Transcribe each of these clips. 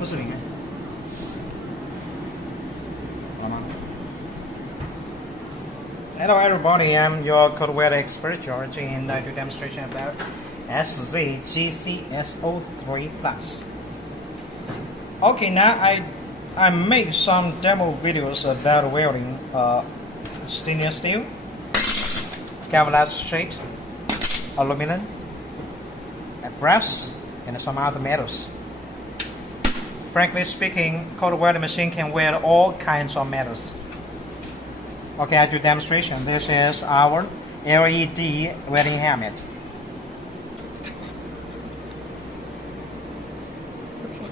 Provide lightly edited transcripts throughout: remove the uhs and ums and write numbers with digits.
不是零。好吗 Hello everybody, I'm your cold weather expert George, and I do demonstration about SZ-GCS03 PLUS. Okay, now I make some demo videos about welding stainless steel, galvanized sheet, aluminum, brass, and some other metals. Frankly speaking, cold welding machine can weld all kinds of metals. Okay, I do demonstration. This is our LED welding helmet. Okay.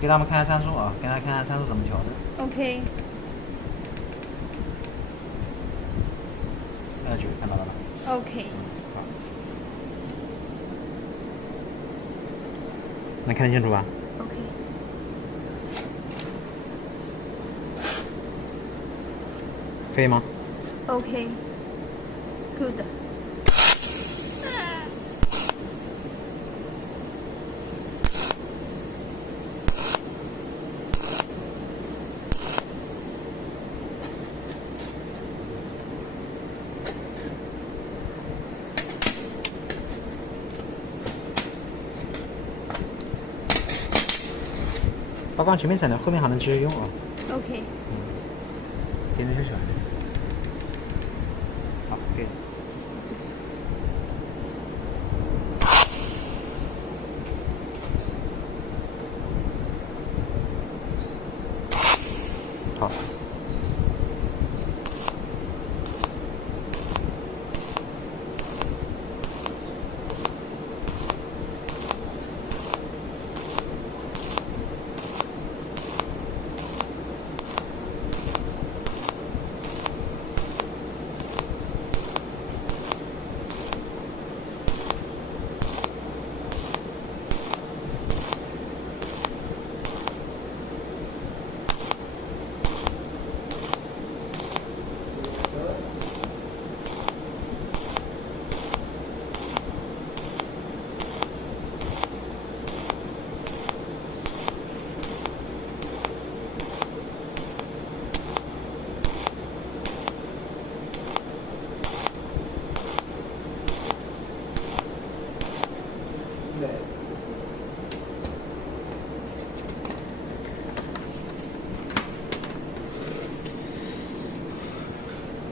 给他们看下参数啊，给大家看下参数怎么调的。OK。9看到了吧 OK。好。能看得清楚吧 OK。可以吗 OK。Good。包括前面3条，后面还能继续用啊。OK。点着就行。好，可以。好。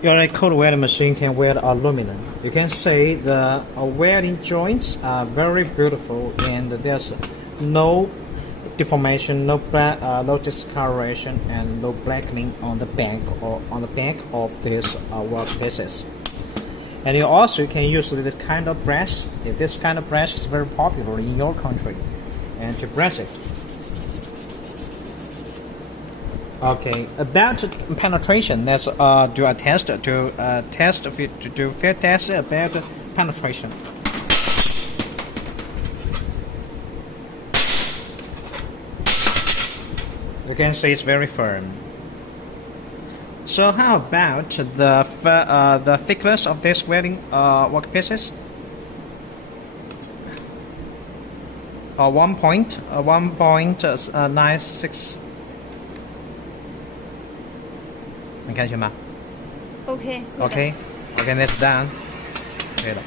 Your cold welding machine can weld aluminum. You can see the welding joints are very beautiful, and there's no deformation, no discoloration, and no blackening on the back or on the back of these workpieces. And you also can use this kind of brass. If this kind of brass is very popular in your country, and to brass it. Okay, about penetration, let's do a test to do field test about penetration. You can see it's very firm. So how about the thickness of this welding workpieces? 1.96. 能看清吗 ？OK。OK， that's done。可以了。